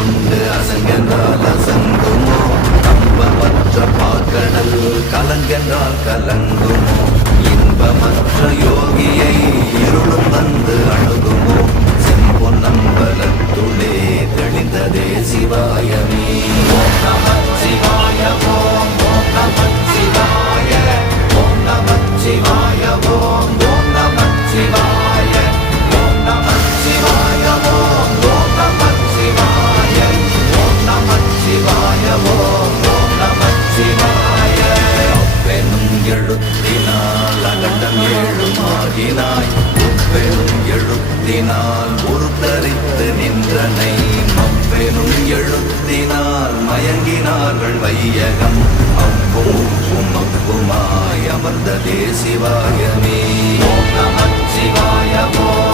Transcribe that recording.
கொண்டு அசங்கென்றால் அசங்குமோ, கம்பமற்ற பாக்கடல் கலங்கென்றால் கலங்குமோ, இன்பமற்ற யோகியை இருளும் வந்து அணுகுமோ, செம்பொன்னம்பலத்துளே தெளிந்ததே சிவாயமே. ஓம் நமச்சிவாய ஓம் ஓம் நமச்சிவாய ஓம் நமச்சிவாய ஓம் ஓம் நமச்சிவாய ஓம் நமச்சிவாய ஓம் ஓம் நமச்சிவாய ஓம் நமச்சிவாய ஓம் ஓம் நமச்சிவாய. அப்பெனும் எழுத்தினால் அகண்டம் ஏழுமாகினாய், உப்பெனும் எழுத்தினால் உருத்தரித்து நின்றனை, மப்பெனும் எழுத்தினால் மயங்கினார்கள் வையகம், அப்பும் உப்பும் அப்புமாய் அமர்ந்ததே சிவாயமே. ஓம் நமச்சிவாய ஓம்